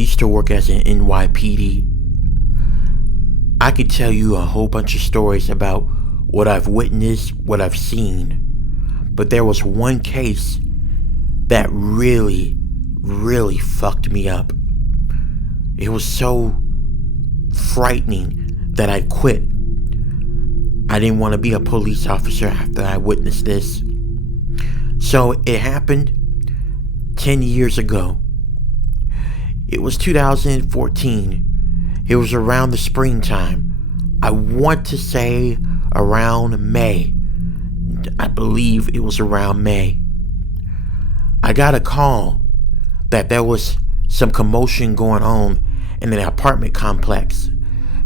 used to work as an NYPD. I could tell you a whole bunch of stories about what I've witnessed, what I've seen. But there was one case that really fucked me up. It was so frightening that I quit. I didn't want to be a police officer after I witnessed this. So it happened 10 years ago. It was 2014. It was around the springtime. I want to say around May. I believe it was around May. I got a call that there was some commotion going on in an apartment complex.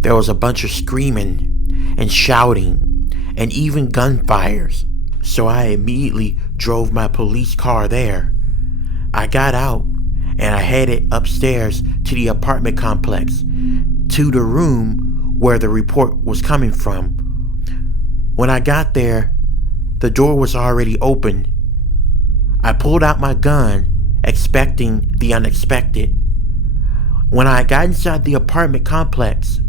There was a bunch of screaming and shouting and even gunfires. So I immediately drove my police car there. I got out and I headed upstairs to the apartment complex, to the room where the report was coming from. When I got there, the door was already open. I pulled out my gun, expecting the unexpected. When I got inside the apartment complex,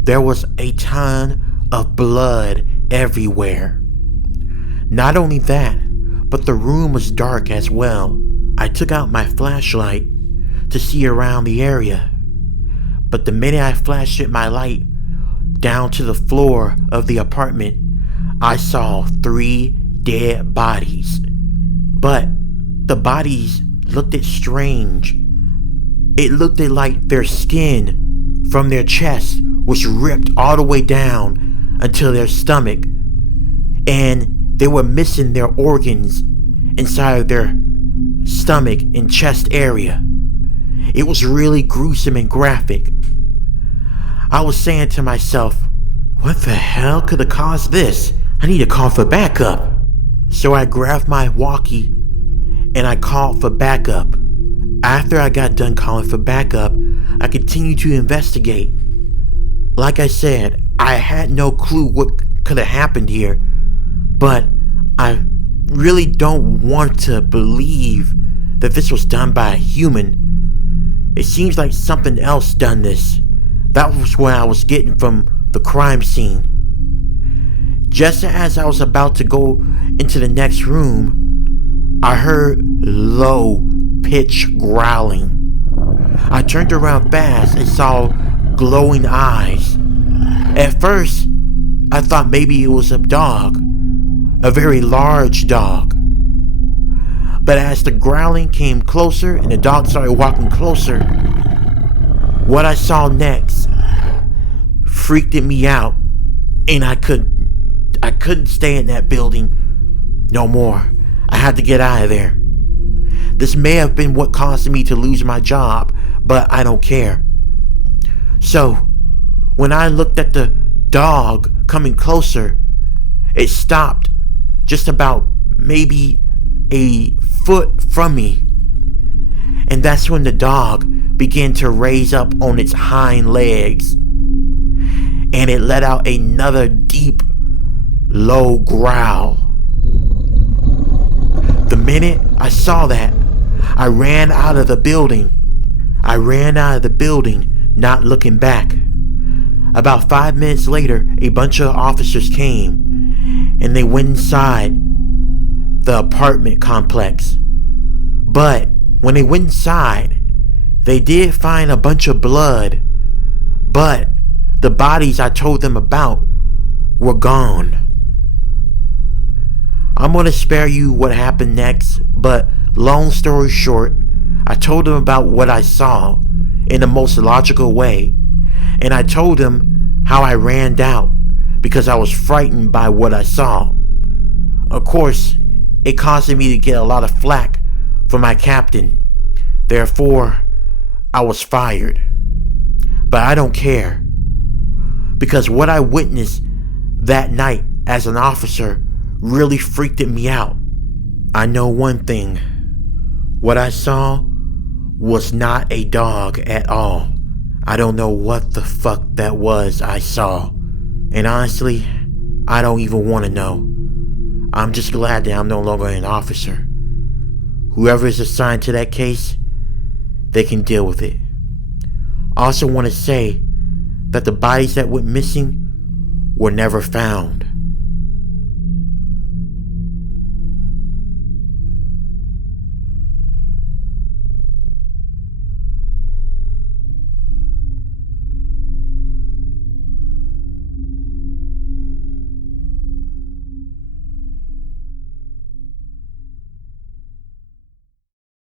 there was a ton of blood everywhere. Not only that, but the room was dark as well. I took out my flashlight to see around the area, but the minute I flashed my light down to the floor of the apartment, I saw 3 dead bodies. But the bodies looked strange. It looked like their skin from their chest was ripped all the way down until their stomach, and they were missing their organs inside of their stomach and chest area. It was really gruesome and graphic. I was saying to myself, what the hell could have caused this? I need to call for backup. So I grabbed my walkie and I called for backup. After I got done calling for backup, I continued to investigate. Like I said, I had no clue what could have happened here, but I really don't want to believe that this was done by a human. It seems like something else done this. That was what I was getting from the crime scene. Just as I was about to go into the next room, I heard low pitch growling. I turned around fast and saw glowing eyes. At first, I thought maybe it was a dog, a very large dog. But as the growling came closer and the dog started walking closer, what I saw next freaked me out, and I couldn't stay in that building no more. I had to get out of there. This may have been what caused me to lose my job, but I don't care. So, when I looked at the dog coming closer, it stopped just about maybe a foot from me. And that's when the dog began to raise up on its hind legs. And it let out another deep, low growl. The minute I saw that, I ran out of the building. Not looking back. About 5 minutes later, a bunch of officers came, and they went inside the apartment complex. But when they went inside, they did find a bunch of blood, but the bodies I told them about were gone. I'm going to spare you what happened next, but long story short, I told them about what I saw in the most logical way, and I told them how I ran out because I was frightened by what I saw. Of course, it caused me to get a lot of flack from my captain. Therefore, I was fired. But I don't care, because what I witnessed that night as an officer really freaked me out. I know one thing. What I saw was not a dog at all. I don't know what the fuck that was I saw. And honestly, I don't even want to know. I'm just glad that I'm no longer an officer. Whoever is assigned to that case, they can deal with it. I also want to say that the bodies that went missing were never found.